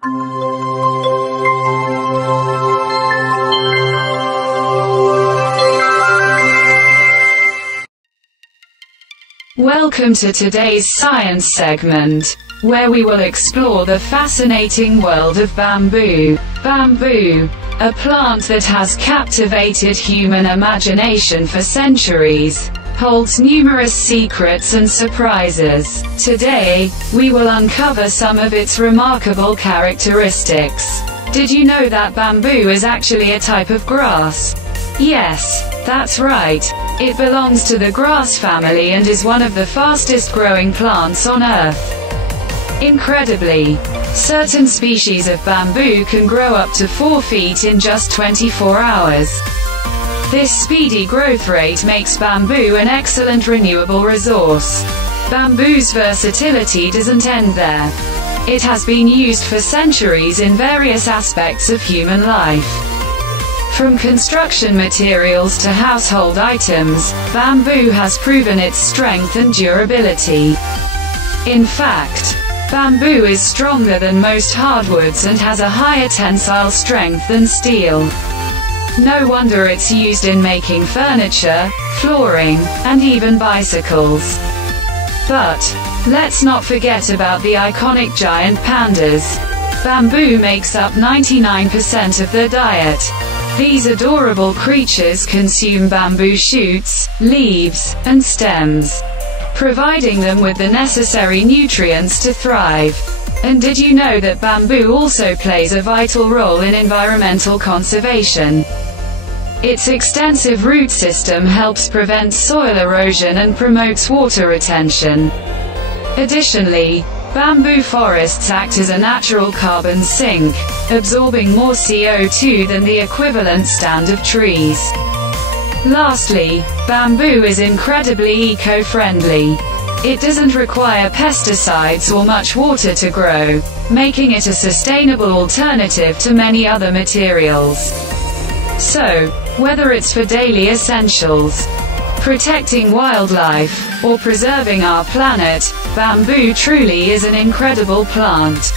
Welcome to today's science segment, where we will explore the fascinating world of bamboo. Bamboo, a plant that has captivated human imagination for centuries, holds numerous secrets and surprises. Today, we will uncover some of its remarkable characteristics. Did you know that bamboo is actually a type of grass? Yes, that's right. It belongs to the grass family and is one of the fastest growing plants on Earth. Incredibly, certain species of bamboo can grow up to 4 feet in just 24 hours. This speedy growth rate makes bamboo an excellent renewable resource. Bamboo's versatility doesn't end there. It has been used for centuries in various aspects of human life. From construction materials to household items, bamboo has proven its strength and durability. In fact, bamboo is stronger than most hardwoods and has a higher tensile strength than steel. No wonder it's used in making furniture, flooring, and even bicycles. But let's not forget about the iconic giant pandas. Bamboo makes up 99% of their diet. These adorable creatures consume bamboo shoots, leaves, and stems, providing them with the necessary nutrients to thrive. And did you know that bamboo also plays a vital role in environmental conservation? Its extensive root system helps prevent soil erosion and promotes water retention. Additionally, bamboo forests act as a natural carbon sink, absorbing more CO2 than the equivalent stand of trees. Lastly, bamboo is incredibly eco-friendly. It doesn't require pesticides or much water to grow, making it a sustainable alternative to many other materials. So, whether it's for daily essentials, protecting wildlife, or preserving our planet, bamboo truly is an incredible plant.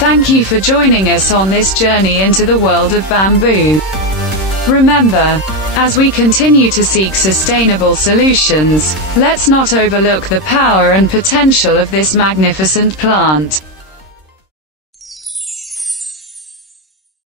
Thank you for joining us on this journey into the world of bamboo. Remember, as we continue to seek sustainable solutions, let's not overlook the power and potential of this magnificent plant.